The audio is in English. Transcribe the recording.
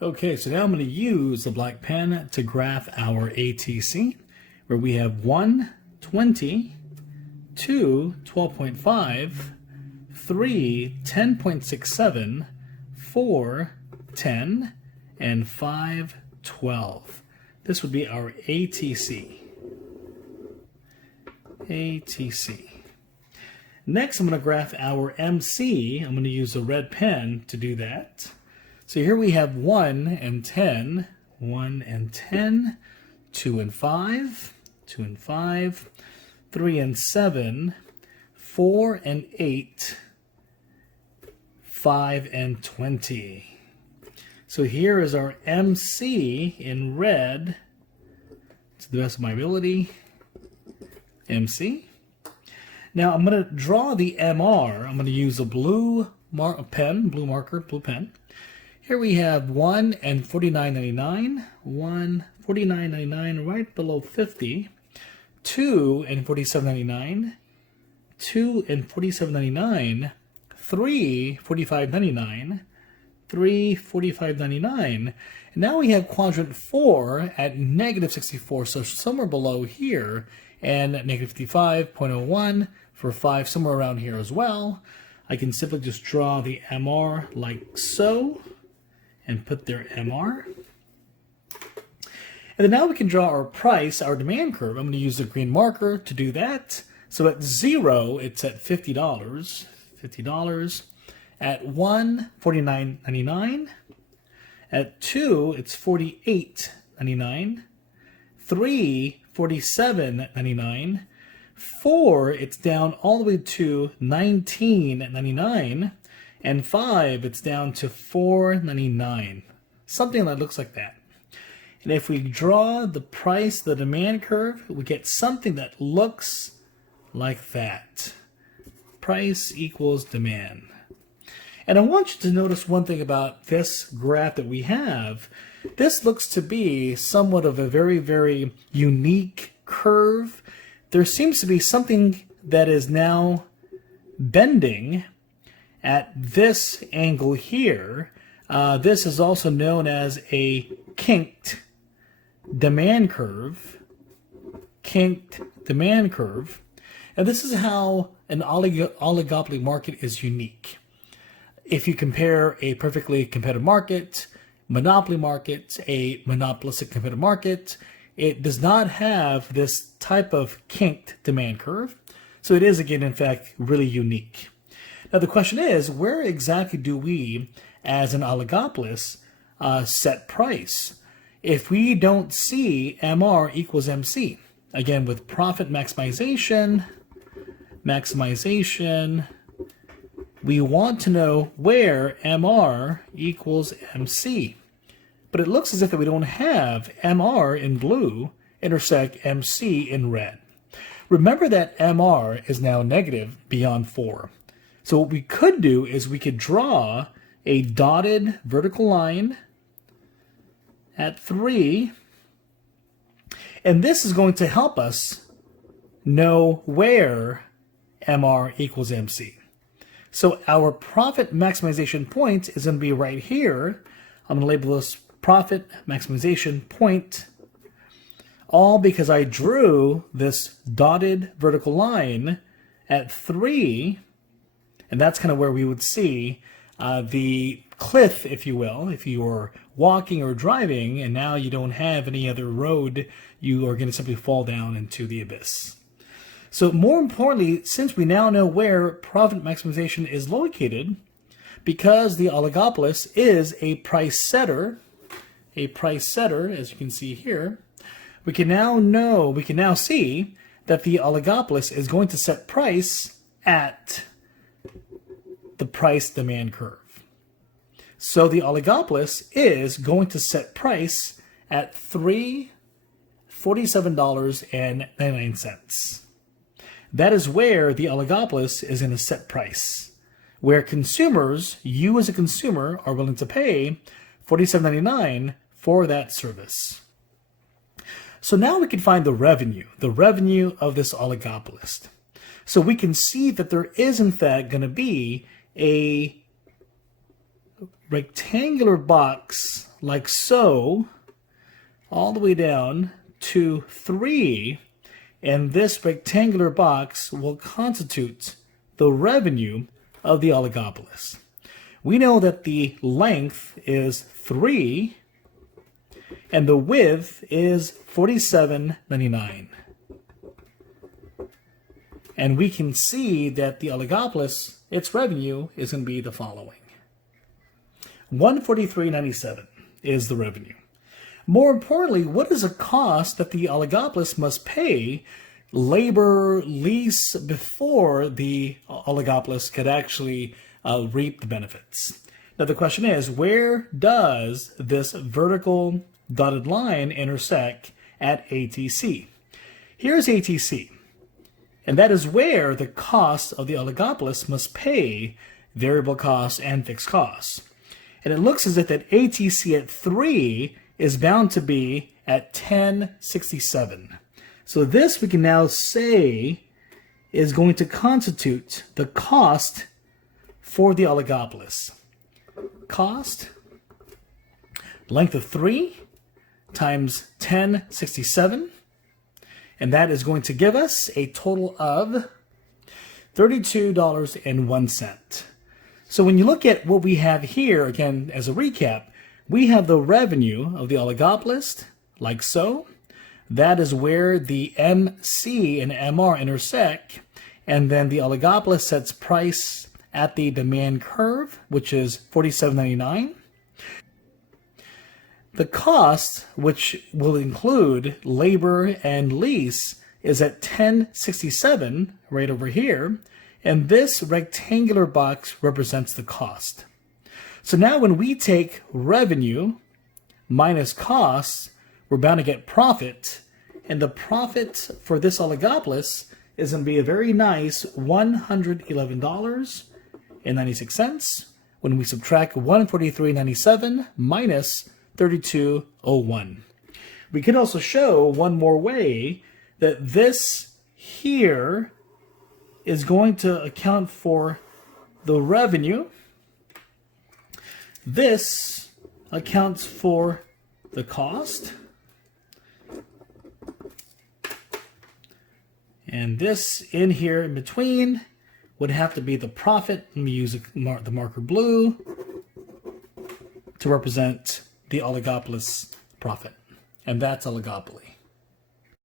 Okay, so now I'm going to use the black pen to graph our ATC, where we have 1, 20, 2, 12.5, 3, 10.67, 4, 10, and 5, 12. This would be our ATC. ATC. Next, I'm going to graph our MC. I'm going to use a red pen to do that. So here we have 1 and 10, 1 and 10, 2 and 5, 2 and 5, 3 and 7, 4 and 8, 5 and 20. So here is our MC in red, to the best of my ability, MC. Now I'm going to draw the MR. I'm going to use a blue pen. Here we have 1 and 49.99, 1, 49.99 right below 50, 2 and 47.99, 2 and 47.99, 3, 45.99, 3, 45.99, and now we have quadrant 4 at negative 64, so somewhere below here, and negative 55.01 for 5, somewhere around here as well. I can simply just draw the MR like so, and put their MR. And then now we can draw our price, our demand curve. I'm going to use the green marker to do that. So at 0, it's at $50. $50. At 1, $49.99. At 2, it's $48.99. 3, $47.99. 4, it's down all the way to $19.99. And 5, it's down to $4.99. Something that looks like that. And if we draw the price, the demand curve, we get something that looks like that. Price equals demand. And I want you to notice one thing about this graph that we have. This looks to be somewhat of a very, very unique curve. There seems to be something that is now bending at this angle here. This is also known as a kinked demand curve. Kinked demand curve. And this is how an oligopoly market is unique. If you compare a perfectly competitive market, monopoly market, a monopolistic competitive market, it does not have this type of kinked demand curve. So it is, again, in fact, really unique. Now the question is, where exactly do we, as an oligopolist, set price? If we don't see MR equals MC, again with profit maximization, we want to know where MR equals MC. But it looks as if we don't have MR in blue intersect MC in red. Remember that MR is now negative beyond 4. So what we could do is we could draw a dotted vertical line at 3, and this is going to help us know where MR equals MC. So our profit maximization point is going to be right here. I'm going to label this profit maximization point, all because I drew this dotted vertical line at 3. And that's kind of where we would see the cliff, if you will. If you are walking or driving and now you don't have any other road, you are going to simply fall down into the abyss. So more importantly, since we now know where profit maximization is located, because the oligopolist is a price setter, as you can see here, we can now see that the oligopolist is going to set price at the price demand curve. So the oligopolist is going to set price at $47.99. That is where the oligopolist is going to set price, where consumers, you as a consumer, are willing to pay $47.99 for that service. So now we can find the revenue of this oligopolist. So we can see that there is in fact going to be a rectangular box like so, all the way down to 3, and this rectangular box will constitute the revenue of the oligopolis. We know that the length is 3 and the width is $47.99. And we can see that the oligopolis, its revenue is going to be the following. $143.97 is the revenue. More importantly, what is the cost that the oligopolis must pay, labor, lease, before the oligopolis could actually reap the benefits? Now the question is, where does this vertical dotted line intersect at ATC? Here's ATC, and that is where the cost of the oligopolis must pay variable costs and fixed costs. And it looks as if that ATC at 3 is bound to be at 1067. So this we can now say is going to constitute the cost for the oligopolis. Cost, length of 3 times 1067, and that is going to give us a total of $32.01. So when you look at what we have here, again, as a recap, we have the revenue of the oligopolis, like so. That is where the MC and MR intersect, and then the oligopolis sets price at the demand curve, which is $47.99. The cost, which will include labor and lease, is at $10.67 right over here, and this rectangular box represents the cost. So now when we take revenue minus costs, we're bound to get profit, and the profit for this oligopolis is going to be a very nice $111.96 when we subtract $143.97 minus $32.01. We can also show one more way that this here is going to account for the revenue. This accounts for the cost. And this in here in between would have to be the profit. Let me use the marker blue to represent the oligopolis profit. And that's oligopoly.